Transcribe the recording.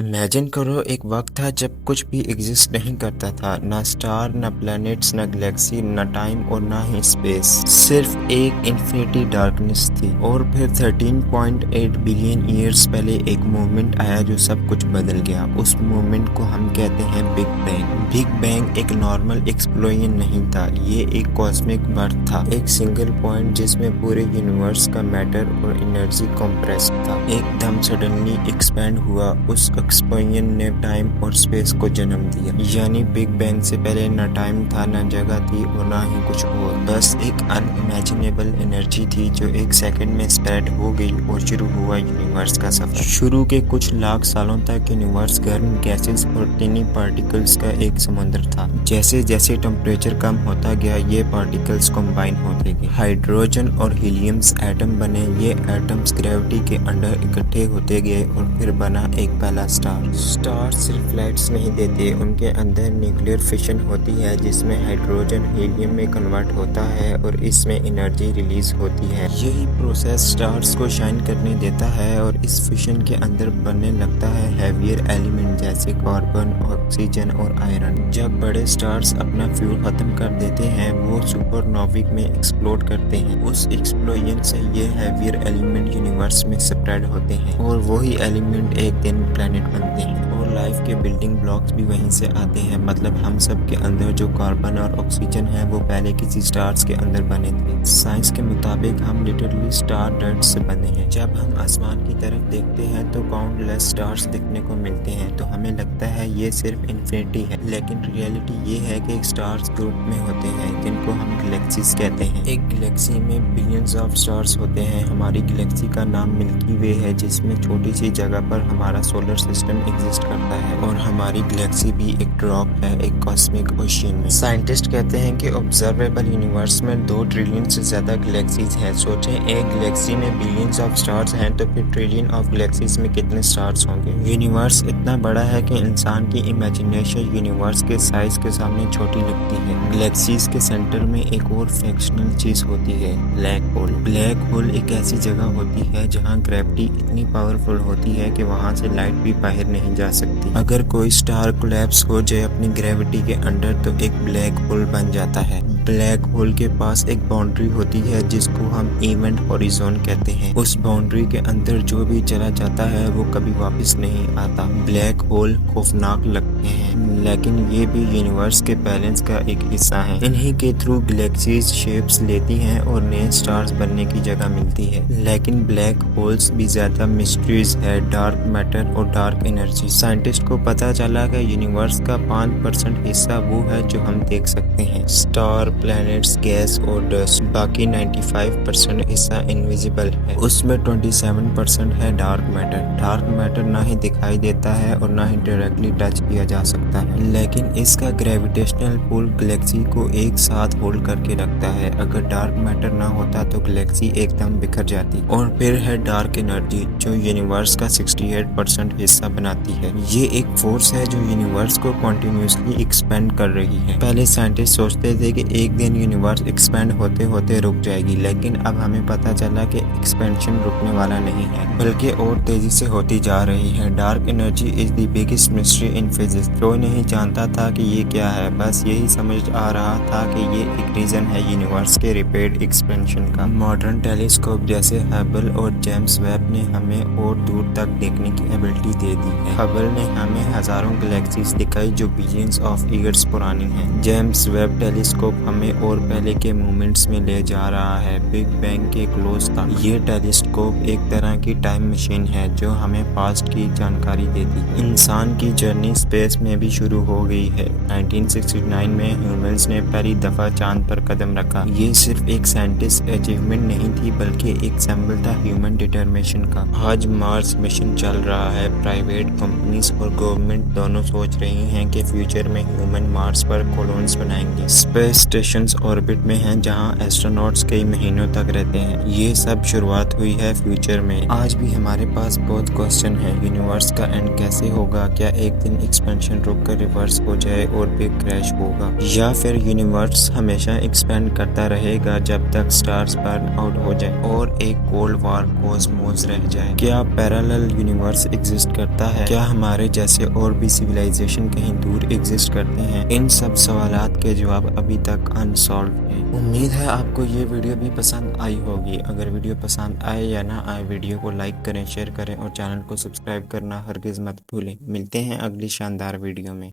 Imagine करो एक वक्त था जब कुछ भी एग्जिस्ट नहीं करता था। ना स्टार, ना प्लैनेट्स, ना गैलेक्सी, ना टाइम और ना ही स्पेस। सिर्फ एक इन्फिनिटी डार्कनेस थी। और फिर 13.8 बिलियन ईयर्स पहले एक मोमेंट आया जो सब कुछ बदल गया। उस मोमेंट को हम कहते हैं बिग बैंग। बिग बैंग एक नॉर्मल एक्सप्लोजन नहीं था, ये एक कॉस्मिक बर्थ था। एक सिंगल पॉइंट जिसमें पूरे यूनिवर्स का मैटर और एनर्जी कंप्रेस्ड था, एकदम सडनली एक्सपैंड हुआ। उस एक्सप्लोजन ने टाइम और स्पेस को जन्म दिया। यानी बिग बैंग से पहले ना टाइम था, ना जगह थी और ना ही कुछ और। बस एक अनइमेजिनेबल एनर्जी थी जो एक सेकंड में स्प्रेड हो गई और शुरू हुआ यूनिवर्स का सफर। शुरू के कुछ लाख सालों तक यूनिवर्स गर्म गैसेस और टिनी पार्टिकल्स का एक समुद्र था। जैसे जैसे टेम्परेचर कम होता गया, ये पार्टिकल्स कंबाइन होते गए, हाइड्रोजन और हीलियम्स एटम बने। ये एटम्स ग्रेविटी के अंडर इकट्ठे होते गए और फिर बना एक पहला स्टार। स्टार सिर्फ लाइट्स नहीं देते, उनके अंदर न्यूक्लियर फिशन होती है जिसमें हाइड्रोजन हीलियम में कन्वर्ट होता है और इसमें एनर्जी रिलीज होती है। यही प्रोसेस स्टार्स को शाइन करने देता है और इस फिशन के अंदर बनने लगता है हैवियर एलिमेंट जैसे कार्बन, ऑक्सीजन और आयरन। जब बड़े स्टार्स अपना फ्यूल खत्म कर देते हैं, वो सुपरनोवा में एक्सप्लोड करते हैं। उस एक्सप्लोजन से ये हैवियर एलिमेंट यूनिवर्स में स्प्रेड होते हैं और वही एलिमेंट एक दिन प्लैनेट बनते हैं। और लाइफ के बिल्डिंग ब्लॉक्स भी वहीं से आते हैं। मतलब हम सब के अंदर जो कार्बन और ऑक्सीजन है वो पहले किसी स्टार्स के अंदर बने थे। साइंस के मुताबिक हम लिटरली स्टार डस्ट से बने हैं। जब हम आसमान की तरफ देखते हैं तो काउंटलेस स्टार्स दिखने को मिलते हैं, तो हमें लगता है ये सिर्फ इन्फिनिटी है। लेकिन रियलिटी ये है कि स्टार्स ग्रुप में होते हैं जिनको हम गैलेक्सीज कहते हैं। एक गैलेक्सी में बिलियंस ऑफ स्टार्स होते हैं। हमारी गैलेक्सी का नाम मिल्की वे है, जिसमें छोटी सी जगह पर हमारा सोलर सिस्टम एग्जिस्ट करता है। और हमारी गैलेक्सी भी एक ड्रॉप है एक कॉस्मिक ओशियन में। साइंटिस्ट कहते हैं कि ऑब्जर्वेबल यूनिवर्स में 2 ट्रिलियन से ज्यादा गैलेक्सीज हैं। सोचें एक गैलेक्सी में बिलियंस ऑफ स्टार्स हैं तो फिर ट्रिलियन ऑफ गैलेक्सीज में कितने स्टार्स होंगे। यूनिवर्स इतना बड़ा है कि इंसान की इमेजिनेशन यूनिवर्स के साइज के सामने छोटी लगती है। गैलेक्सीज के सेंटर में एक और फैक्शनल चीज होती है, ब्लैक होल। ब्लैक होल एक ऐसी जगह होती है जहाँ ग्रेविटी इतनी पावरफुल होती है कि वहाँ से लाइट भी बाहर नहीं जा सकती। अगर कोई स्टार कोलैप्स हो जाए अपनी ग्रेविटी के अंडर तो एक ब्लैक होल बन जाता है। ब्लैक होल के पास एक बाउंड्री होती है जिसको हम इवेंट हॉरिजॉन कहते हैं। उस बाउंड्री के अंदर जो भी चला जाता है वो कभी वापस नहीं आता। ब्लैक होल खौफनाक लगते हैं लेकिन ये भी यूनिवर्स के बैलेंस का एक हिस्सा है। इन्हीं के थ्रू गैलेक्सीज शेप्स लेती हैं और नए स्टार्स बनने की जगह मिलती है। लेकिन ब्लैक होल्स भी ज्यादा मिस्ट्रीज है, डार्क मैटर और डार्क एनर्जी। साइंटिस्ट को पता चला कि यूनिवर्स का 5% हिस्सा वो है जो हम देख सकते हैं, स्टार, प्लैनेट्स, गैस और डस्ट। बाकी 95% हिस्सा इनविजिबल है। उसमें 27% है डार्क मैटर। डार्क मैटर ना ही दिखाई देता है और ना ही डायरेक्टली टच किया जा सकता है, लेकिन इसका ग्रेविटेशनल पुल गैलेक्सी को एक साथ होल्ड करके रखता है। अगर डार्क मैटर ना होता तो गैलेक्सी एकदम बिखर जाती। और फिर है डार्क एनर्जी जो यूनिवर्स का 68% हिस्सा बनाती है। ये एक फोर्स है जो यूनिवर्स को कंटिन्यूसली एक्सपेंड कर रही है। पहले साइंटिस्ट सोचते थे कि एक दिन यूनिवर्स एक्सपेंड होते होते रुक जाएगी, लेकिन अब हमें पता चला कि एक्सपेंशन रुकने वाला नहीं है बल्कि और तेजी से होती जा रही है। Dark energy is the biggest mystery in physics. कोई नहीं जानता था कि ये क्या है, बस यही समझ आ रहा था कि ये एक रीजन है यूनिवर्स के रिपीटेड एक्सपेंशन का। मॉडर्न टेलीस्कोप जैसे हबल और जेम्स वेब ने हमें और दूर तक देखने की एबिलिटी दे दी है। हबल ने हमें हजारों गैलेक्सीज दिखाई जो बिलियंस ऑफ ईयर्स पुरानी हैं। जेम्स वेब टेलीस्कोप हमें और पहले के मोमेंट्स में ले जा रहा है, बिग बैंग के क्लोज तक। ये टेलीस्कोप एक तरह की टाइम मशीन है जो हमें पास्ट की जानकारी देती है। इंसान की जर्नी स्पेस में भी शुरू हो गई है। 1969 में ह्यूमंस ने पहली दफा चांद पर कदम रखा। ये सिर्फ एक साइंटिस्ट अचीवमेंट नहीं थी बल्कि एक सिंबल था ह्यूमन डिटर्मिनेशन का। आज मार्स मिशन चल रहा है। प्राइवेट कंपनीज और गवर्नमेंट दोनों सोच रही हैं कि फ्यूचर में ह्यूमन मार्स पर कॉलोनीज बनाएंगे। स्पेस स्टेशंस ऑर्बिट में हैं जहां एस्ट्रोनॉट्स कई महीनों तक रहते हैं। ये सब शुरुआत हुई है फ्यूचर में। आज भी हमारे पास बहुत क्वेश्चन है, यूनिवर्स का एंड कैसे होगा? क्या एक दिन एक्सपेंशन रुक कर रिवर्स हो जाए और बिग क्रैश होगा, या फिर यूनिवर्स हमेशा एक्सपेंड करता रहेगा जब तक स्टार्स बर्न आउट हो जाए और एक कोल्ड वार कॉस्मोस रह जाए? क्या पैरेलल यूनिवर्स एग्जिस्ट करता है? क्या हमारे जैसे और भी सिविलाइजेशन कहीं दूर एग्जिस्ट करते हैं? इन सब सवालात के जवाब अभी तक अनसॉल्व हैं। उम्मीद है आपको ये वीडियो भी पसंद आई होगी। अगर वीडियो पसंद आए या ना आए, वीडियो को लाइक करें, शेयर करें और चैनल को सब्सक्राइब करना हरगिज मत भूलें। मिलते हैं अगली शानदार वीडियो में।